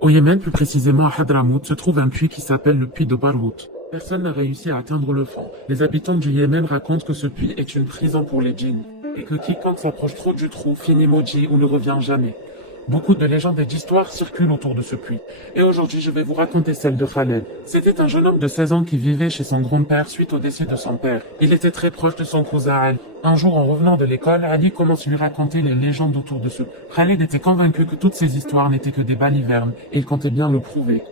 Au Yémen, plus précisément à Hadramout, se trouve un puits qui s'appelle le puits de Barhout. Personne n'a réussi à atteindre le fond. Les habitants du Yémen racontent que ce puits est une prison pour les djinns, et que quiconque s'approche trop du trou finit maudit ou ne revient jamais. Beaucoup de légendes et d'histoires circulent autour de ce puits. Et aujourd'hui, je vais vous raconter celle de Khaled. C'était un jeune homme de 16 ans qui vivait chez son grand-père suite au décès de son père. Il était très proche de son cousin Ali. Un jour, en revenant de l'école, Ali commence à lui raconter les légendes autour de ce puits. Khaled était convaincu que toutes ces histoires n'étaient que des balivernes, et il comptait bien le prouver.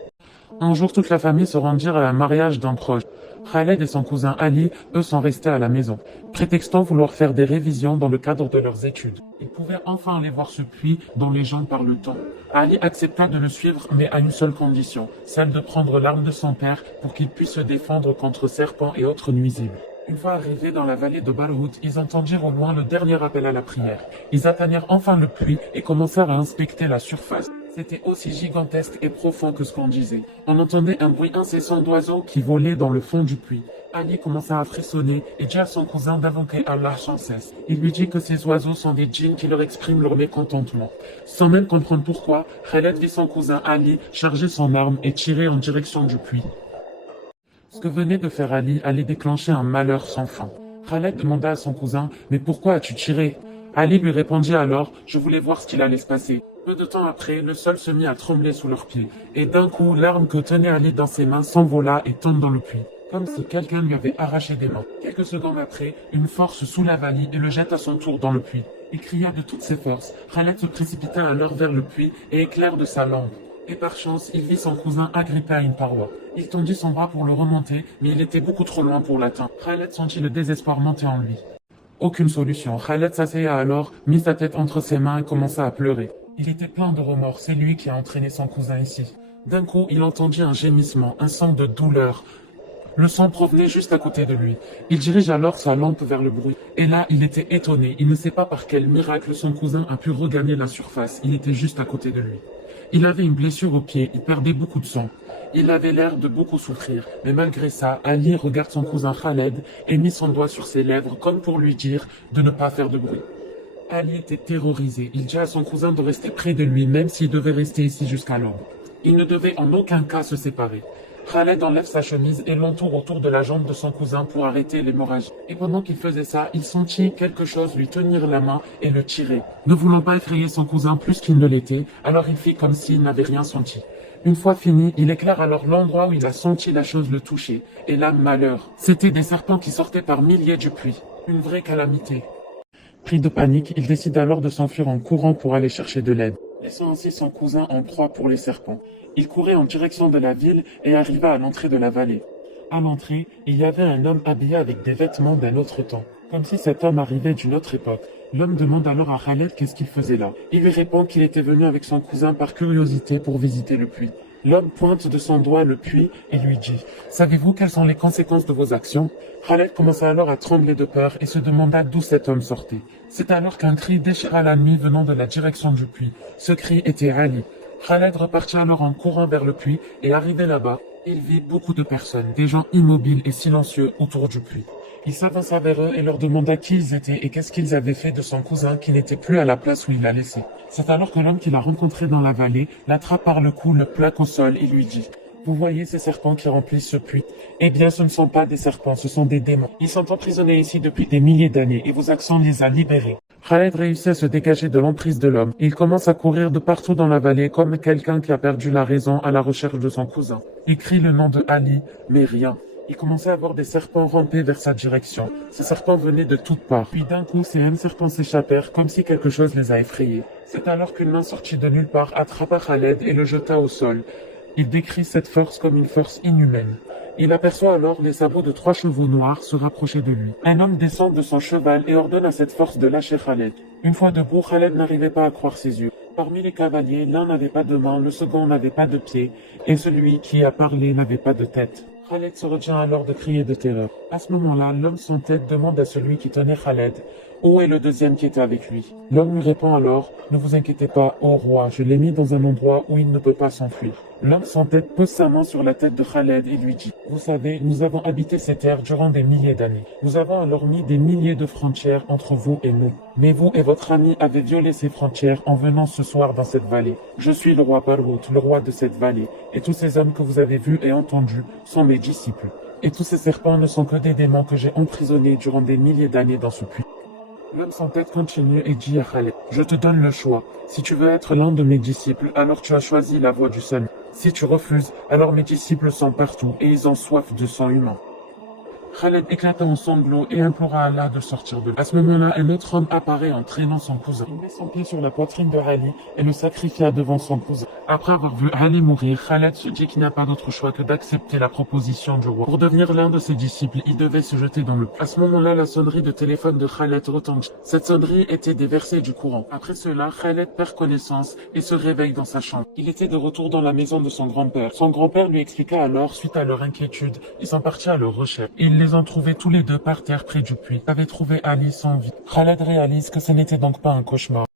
Un jour, toute la famille se rendirent à un mariage d'un proche. Khaled et son cousin Ali, eux, sont restés à la maison, prétextant vouloir faire des révisions dans le cadre de leurs études. Ils pouvaient enfin aller voir ce puits dont les gens parlent tant. Ali accepta de le suivre, mais à une seule condition, celle de prendre l'arme de son père pour qu'il puisse se défendre contre serpents et autres nuisibles. Une fois arrivés dans la vallée de Barhout, ils entendirent au loin le dernier appel à la prière. Ils atteignirent enfin le puits et commencèrent à inspecter la surface. C'était aussi gigantesque et profond que ce qu'on disait. On entendait un bruit incessant d'oiseaux qui volaient dans le fond du puits. Ali commença à frissonner et dit à son cousin d'invoquer Allah sans cesse. Il lui dit que ces oiseaux sont des djinns qui leur expriment leur mécontentement. Sans même comprendre pourquoi, Khaled vit son cousin Ali charger son arme et tirer en direction du puits. Ce que venait de faire Ali allait déclencher un malheur sans fin. Khaled demanda à son cousin « Mais pourquoi as-tu tiré ?» Ali lui répondit alors « Je voulais voir ce qu'il allait se passer ». Peu de temps après, le sol se mit à trembler sous leurs pieds, et d'un coup, l'arme que tenait Ali dans ses mains s'envola et tombe dans le puits, comme si quelqu'un lui avait arraché des mains. Quelques secondes après, une force soulève Ali et le jette à son tour dans le puits. Il cria de toutes ses forces. Khaled se précipita alors vers le puits et éclaire de sa lampe. Et par chance, il vit son cousin agrippé à une paroi. Il tendit son bras pour le remonter, mais il était beaucoup trop loin pour l'atteindre. Khaled sentit le désespoir monter en lui. Aucune solution. Khaled s'asseyait alors, mit sa tête entre ses mains et commença à pleurer. Il était plein de remords, c'est lui qui a entraîné son cousin ici. D'un coup, il entendit un gémissement, un son de douleur. Le son provenait juste à côté de lui. Il dirige alors sa lampe vers le bruit. Et là, il était étonné. Il ne sait pas par quel miracle son cousin a pu regagner la surface. Il était juste à côté de lui. Il avait une blessure au pied, il perdait beaucoup de sang. Il avait l'air de beaucoup souffrir, mais malgré ça, Ali regarde son cousin Khaled et mit son doigt sur ses lèvres comme pour lui dire de ne pas faire de bruit. Ali était terrorisé, il dit à son cousin de rester près de lui même s'il devait rester ici jusqu'à l'aube. Ils ne devaient en aucun cas se séparer. Khaled enlève sa chemise et l'entoure autour de la jambe de son cousin pour arrêter l'hémorragie. Et pendant qu'il faisait ça, il sentit quelque chose lui tenir la main et le tirer. Ne voulant pas effrayer son cousin plus qu'il ne l'était, alors il fit comme s'il n'avait rien senti. Une fois fini, il éclaire alors l'endroit où il a senti la chose le toucher. Et là, malheur. C'étaient des serpents qui sortaient par milliers du puits. Une vraie calamité. Pris de panique, il décide alors de s'enfuir en courant pour aller chercher de l'aide, laissant ainsi son cousin en proie pour les serpents. Il courait en direction de la ville et arriva à l'entrée de la vallée. À l'entrée, il y avait un homme habillé avec des vêtements d'un autre temps, comme si cet homme arrivait d'une autre époque. L'homme demande alors à Khaled qu'est-ce qu'il faisait là. Il lui répond qu'il était venu avec son cousin par curiosité pour visiter le puits. L'homme pointe de son doigt le puits et lui dit « Savez-vous quelles sont les conséquences de vos actions ?» Khaled commença alors à trembler de peur et se demanda d'où cet homme sortait. C'est alors qu'un cri déchira la nuit venant de la direction du puits. Ce cri était Ali. Khaled repartit alors en courant vers le puits et arrivé là-bas, il vit beaucoup de personnes, des gens immobiles et silencieux autour du puits. Il s'avança vers eux et leur demanda qui ils étaient et qu'est-ce qu'ils avaient fait de son cousin qui n'était plus à la place où il l'a laissé. C'est alors que l'homme qu'il a rencontré dans la vallée l'attrape par le cou, le plaque au sol et lui dit « Vous voyez ces serpents qui remplissent ce puits? Eh bien, ce ne sont pas des serpents, ce sont des démons. Ils sont emprisonnés ici depuis des milliers d'années et vos actions les a libérés. » Khaled réussit à se dégager de l'emprise de l'homme. Il commence à courir de partout dans la vallée comme quelqu'un qui a perdu la raison à la recherche de son cousin. Il crie le nom de Ali, mais rien. Il commençait à voir des serpents ramper vers sa direction. Ces serpents venaient de toutes parts. Puis d'un coup, ces mêmes serpents s'échappèrent comme si quelque chose les a effrayés. C'est alors qu'une main sortie de nulle part attrapa Khaled et le jeta au sol. Il décrit cette force comme une force inhumaine. Il aperçoit alors les sabots de 3 chevaux noirs se rapprocher de lui. Un homme descend de son cheval et ordonne à cette force de lâcher Khaled. Une fois debout, Khaled n'arrivait pas à croire ses yeux. Parmi les cavaliers, l'un n'avait pas de main, le second n'avait pas de pied, et celui qui a parlé n'avait pas de tête. Khaled se retient alors de crier de terreur. À ce moment-là, l'homme sans tête demande à celui qui tenait Khaled Où est le deuxième qui était avec lui? L'homme lui répond alors, ne vous inquiétez pas, ô roi, je l'ai mis dans un endroit où il ne peut pas s'enfuir. L'homme sans tête pose sa main sur la tête de Khaled et lui dit, vous savez, nous avons habité ces terres durant des milliers d'années. Nous avons alors mis des milliers de frontières entre vous et nous. Mais vous et votre ami avez violé ces frontières en venant ce soir dans cette vallée. Je suis le roi Barwoot, le roi de cette vallée, et tous ces hommes que vous avez vus et entendus sont mes disciples. Et tous ces serpents ne sont que des démons que j'ai emprisonnés durant des milliers d'années dans ce puits. L'homme sans tête continue et dit à Khaled, je te donne le choix. Si tu veux être l'un de mes disciples, alors tu as choisi la voie du salut. Si tu refuses, alors mes disciples sont partout et ils ont soif de sang humain. Khaled éclata en sanglots et implora Allah de sortir de là. À ce moment-là, un autre homme apparaît en traînant son cousin. Il met son pied sur la poitrine de Ali et le sacrifia devant son cousin. Après avoir vu Ali mourir, Khaled se dit qu'il n'a pas d'autre choix que d'accepter la proposition du roi. Pour devenir l'un de ses disciples, il devait se jeter dans le puits. À ce moment-là, la sonnerie de téléphone de Khaled retentit. Cette sonnerie était des versets du Coran. Après cela, Khaled perd connaissance et se réveille dans sa chambre. Il était de retour dans la maison de son grand-père. Son grand-père lui expliqua alors, suite à leur inquiétude, ils sont partis à leur recherche. Ils les ont trouvés tous les deux par terre près du puits. Ils avaient trouvé Ali sans vie. Khaled réalise que ce n'était donc pas un cauchemar.